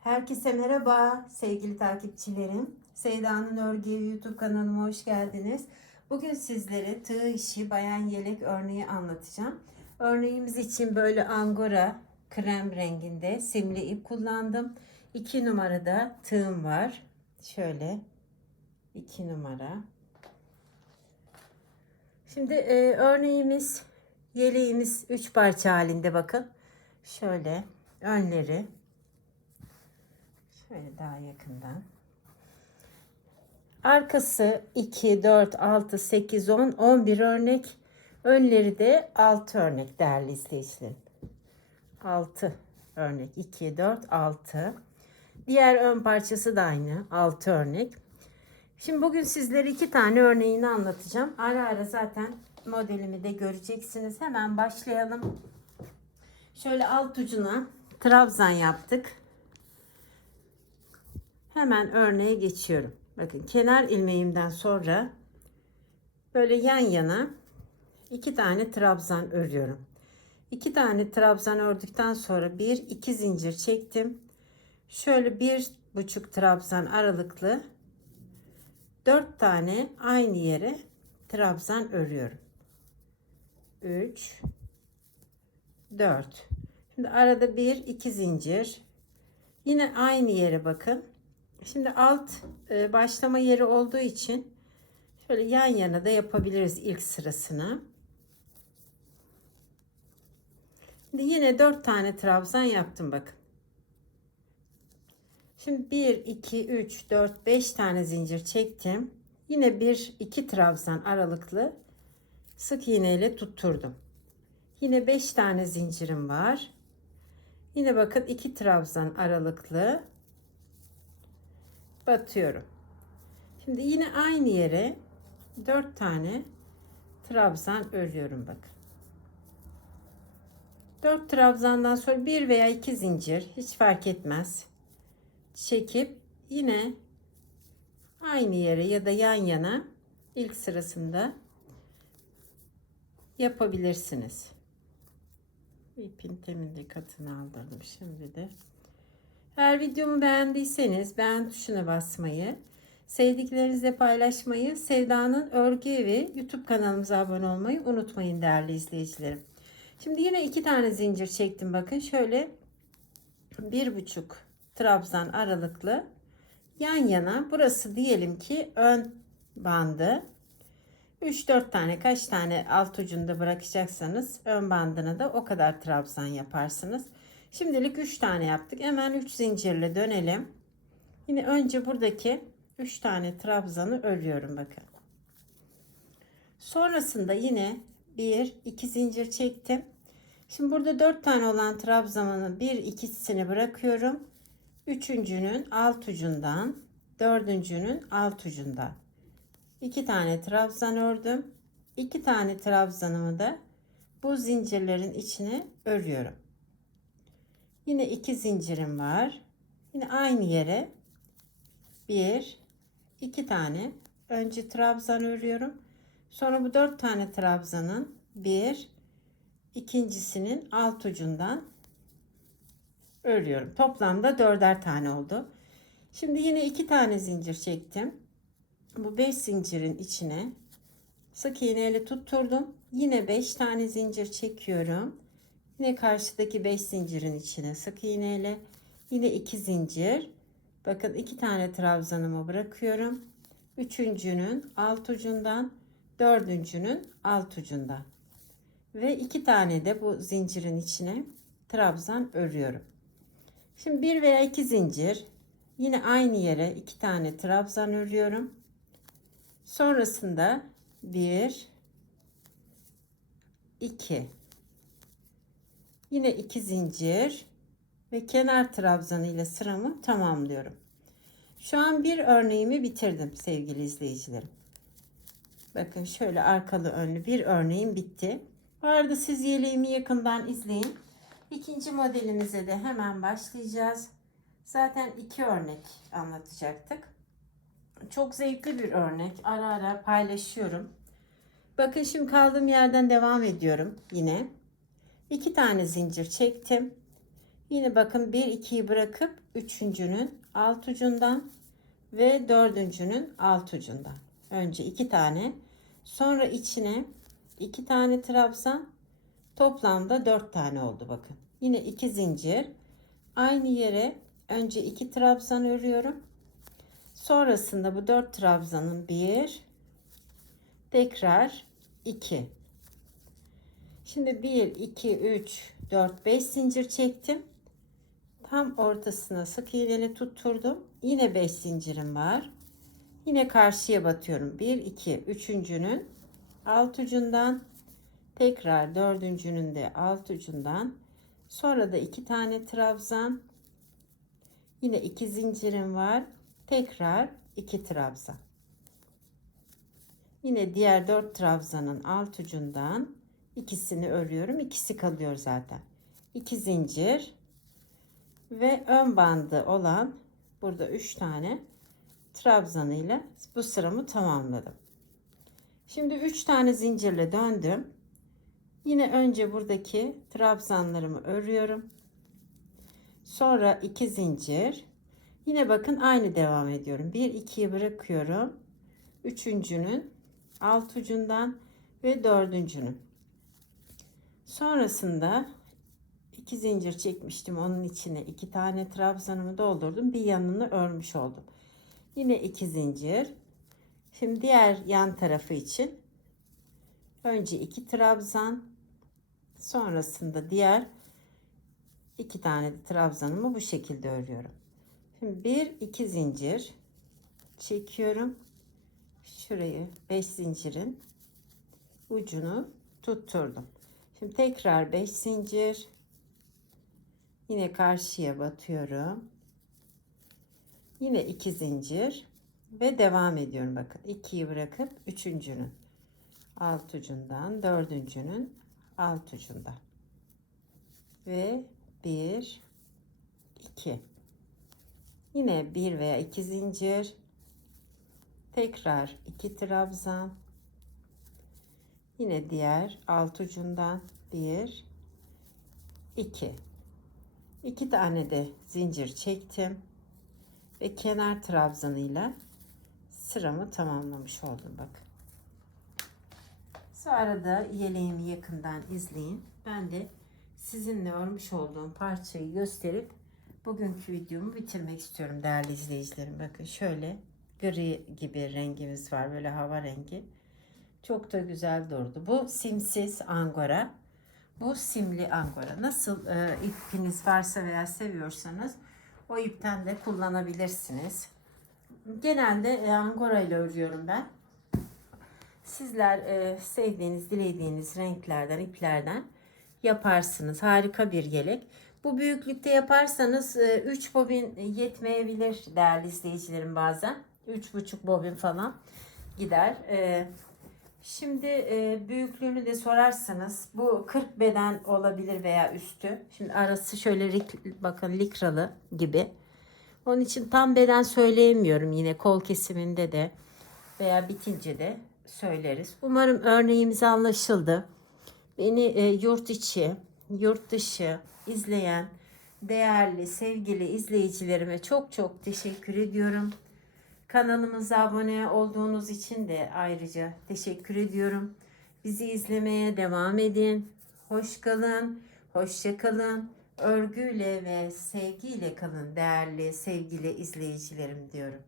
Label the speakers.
Speaker 1: Herkese merhaba sevgili takipçilerim. Seyda'nın Örgü YouTube kanalıma hoş geldiniz. Bugün sizlere tığ işi bayan yelek örneği anlatacağım. Örneğimiz için böyle angora krem renginde simli ip kullandım. 2 numarada tığım var. Şöyle 2 numara. Şimdi e, örneğimiz yeleğimiz 3 parça halinde bakın. Şöyle önleri Şöyle daha yakından. Arkası 2, 4, 6, 8, 10, 11 örnek. Önleri de 6 örnek değerli izleyicilerim. 6 örnek. 2, 4, 6. Diğer ön parçası da aynı. 6 örnek. Şimdi bugün sizlere iki tane örneğini anlatacağım. Ara ara zaten modelimi de göreceksiniz. Hemen başlayalım. Şöyle alt ucuna trabzan yaptık. Hemen örneğe geçiyorum. Bakın kenar ilmeğimden sonra böyle yan yana iki tane trabzan örüyorum. İki tane trabzan ördükten sonra bir iki zincir çektim. Şöyle bir buçuk trabzan aralıklı dört tane aynı yere trabzan örüyorum. 3 4 Şimdi arada bir iki zincir yine aynı yere bakın Şimdi alt e, başlama yeri olduğu için şöyle yan yana da yapabiliriz ilk sırasını. Şimdi yine 4 tane trabzan yaptım bakın. Şimdi 1 2 3 4 5 tane zincir çektim. Yine 1 2 trabzan aralıklı sık iğne ile tutturdum. Yine 5 tane zincirim var. Yine bakın 2 trabzan aralıklı batıyorum. Şimdi yine aynı yere 4 tane trabzan örüyorum bakın. 4 trabzandan sonra 1 veya 2 zincir hiç fark etmez. Çekip yine aynı yere ya da yan yana ilk sırasında yapabilirsiniz. İpin temizlik katını aldırdım şimdi de. Eğer videomu beğendiyseniz beğen tuşuna basmayı, sevdiklerinizle paylaşmayı, Sevda'nın Örgü Evi YouTube kanalımıza abone olmayı unutmayın değerli izleyicilerim. Şimdi yine iki tane zincir çektim bakın şöyle bir buçuk trabzan aralıklı yan yana burası diyelim ki ön bandı 3-4 tane kaç tane alt ucunda bırakacaksanız ön bandına da o kadar trabzan yaparsınız. Şimdilik 3 tane yaptık. Hemen 3 zincirle dönelim. Yine önce buradaki 3 tane trabzanı örüyorum bakın. Sonrasında yine 1 2 zincir çektim. Şimdi burada 4 tane olan trabzanın 1 ikisini bırakıyorum. Üçüncünün alt ucundan, dördüncünün alt ucundan. 2 tane trabzan ördüm. 2 tane trabzanımı da bu zincirlerin içine örüyorum. Yine iki zincirim var. Yine aynı yere bir, iki tane önce trabzan örüyorum. Sonra bu dört tane trabzanın bir, ikincisinin alt ucundan örüyorum. Toplamda dörder tane oldu. Şimdi yine iki tane zincir çektim. Bu beş zincirin içine sık iğneyle tutturdum. Yine beş tane zincir çekiyorum. Yine karşıdaki 5 zincirin içine sık iğneyle yine 2 zincir. Bakın 2 tane trabzanımı bırakıyorum. Üçüncünün alt ucundan, dördüncünün alt ucundan. Ve 2 tane de bu zincirin içine trabzan örüyorum. Şimdi 1 veya 2 zincir yine aynı yere 2 tane trabzan örüyorum. Sonrasında 1 2 Yine iki zincir ve kenar trabzanı ile sıramı tamamlıyorum. Şu an bir örneğimi bitirdim sevgili izleyicilerim. Bakın şöyle arkalı önlü bir örneğim bitti. Bu arada siz yeleğimi yakından izleyin. İkinci modelimize de hemen başlayacağız. Zaten iki örnek anlatacaktık. Çok zevkli bir örnek. Ara ara paylaşıyorum. Bakın şimdi kaldığım yerden devam ediyorum yine. 2 tane zincir çektim. Yine bakın 1 2'yi bırakıp üçüncünün alt ucundan ve dördüncünün alt ucundan. Önce iki tane, sonra içine iki tane trabzan, toplamda dört tane oldu bakın. Yine iki zincir, aynı yere önce iki trabzan örüyorum. Sonrasında bu dört trabzanın bir, tekrar iki. Şimdi 1, 2, 3, 4, 5 zincir çektim. Tam ortasına sık iğneni tutturdum. Yine 5 zincirim var. Yine karşıya batıyorum. 1, 2, üçüncünün alt ucundan tekrar dördüncünün de alt ucundan sonra da iki tane trabzan yine iki zincirim var tekrar iki trabzan yine diğer dört trabzanın alt ucundan ikisini örüyorum ikisi kalıyor zaten iki zincir ve ön bandı olan burada üç tane trabzanıyla bu sıramı tamamladım Şimdi 3 tane zincirle döndüm. Yine önce buradaki trabzanlarımı örüyorum. Sonra 2 zincir. Yine bakın aynı devam ediyorum. 1 2'yi bırakıyorum. Üçüncünün alt ucundan ve dördüncünün. Sonrasında 2 zincir çekmiştim. Onun içine 2 tane trabzanımı doldurdum. Bir yanını örmüş oldum. Yine 2 zincir. Şimdi diğer yan tarafı için önce iki trabzan sonrasında diğer iki tane trabzanımı bu şekilde örüyorum. Şimdi bir iki zincir çekiyorum. Şurayı 5 zincirin ucunu tutturdum. Şimdi tekrar 5 zincir. Yine karşıya batıyorum. Yine 2 zincir ve devam ediyorum. Bakın 2'yi bırakıp üçüncünün alt ucundan dördüncünün alt ucundan. Ve 1 2 yine bir veya iki zincir. Tekrar iki trabzan yine diğer alt ucundan 1 2 iki tane de zincir çektim ve kenar trabzanıyla sıramı tamamlamış oldum bak. Sonra da yeleğimi yakından izleyin. Ben de sizinle örmüş olduğum parçayı gösterip bugünkü videomu bitirmek istiyorum değerli izleyicilerim. Bakın şöyle gri gibi rengimiz var böyle hava rengi. Çok da güzel durdu. Bu simsiz angora. Bu simli angora. Nasıl e, ipiniz varsa veya seviyorsanız o ipten de kullanabilirsiniz genelde e, angora ile örüyorum ben. Sizler e, sevdiğiniz, dilediğiniz renklerden, iplerden yaparsınız. Harika bir yelek. Bu büyüklükte yaparsanız 3 e, bobin yetmeyebilir değerli izleyicilerim bazen. 3,5 bobin falan gider. Şimdi e, büyüklüğünü de sorarsanız bu 40 beden olabilir veya üstü. Şimdi arası şöyle bakın likralı gibi. Onun için tam beden söyleyemiyorum yine kol kesiminde de veya bitince de söyleriz. Umarım örneğimiz anlaşıldı. Beni e, yurt içi, yurt dışı izleyen değerli, sevgili izleyicilerime çok çok teşekkür ediyorum. Kanalımıza abone olduğunuz için de ayrıca teşekkür ediyorum. Bizi izlemeye devam edin. Hoş kalın, hoşça kalın örgüyle ve sevgiyle kalın değerli sevgili izleyicilerim diyorum.